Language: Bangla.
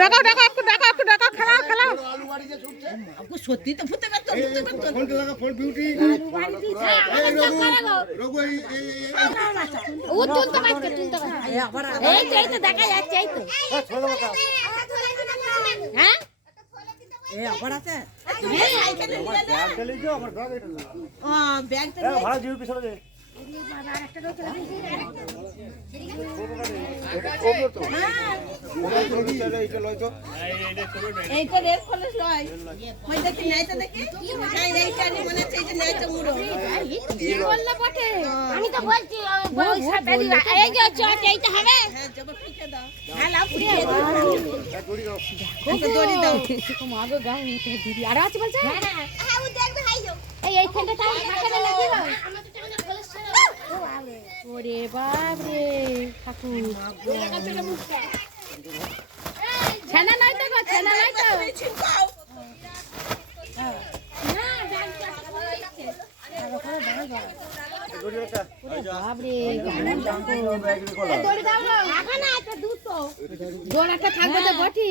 ডাকা ডাকা একটু ডাকা একটু ডাকা খেলা খেলা আপু সত্যি তো ফুটে গেল তো ফোনটা লাগা ফোন বিউটি রঘু ও তুলতে পারছে এই তো দেখা যাচ্ছে এই তো হ্যাঁ এ আবার আছে ব্যাগ চলে যাও আমার ব্যাগ এটা ও ব্যাগটা ভাড়া দিও পিছনে দে এইটা রেড কলেজ লয় ওই দেখি নাইটা দেখি এই এইটা নি মনে হচ্ছে এইটা নাইটা মুড়ো কি বললে বটে আমি তো বলছি ওই সাপেরি এই যে চট এইটা হবে হ্যাঁ জবা পিকে দাও হ্যাঁ লাভ পুড়িয়ে একটা দড়ি দাও তোমাগো গাও নিতে দিদি আর আছে বলছে হ্যাঁ হ্যাঁ ও দেখবে হাইলো এই এইখানটা তাই কাটাবে না দিও আমার তো টাকা কলেজ ওরে বাপ রে ঠাকুর ছানা নাই তো গো ছানা নাই তো ছিনকাও না ব্যাগটা বাপ রে দড়ি দাও গো এখন না তো দুটো দড় একটা থাকবে তো বটি